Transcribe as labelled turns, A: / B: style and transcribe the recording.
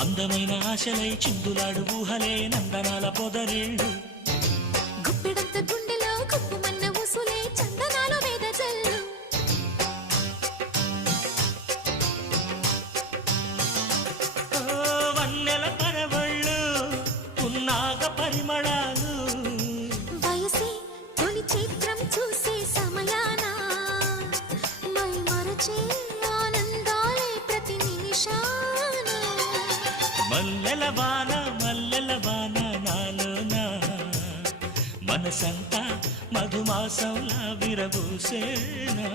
A: అందమైన ఆశలై చిందులాడు ఊహలే నందనాల పొదరేళ్ళు.
B: గుప్పెడంత గుండెలో కుప్పుమన్న ఉసులే చందనాలు మీద జల్లు.
A: వన్నెల పరవళ్ళు పున్నాగ పరిమళాలు.
B: వయసే తొలి చిత్రం మై ఆనందాలే ప్రతి నిమిషాన.
A: మల్లెల వాన మల్లెల వాన నాలోన. మనసంతా మధుమాసంలా విరబూసేనా.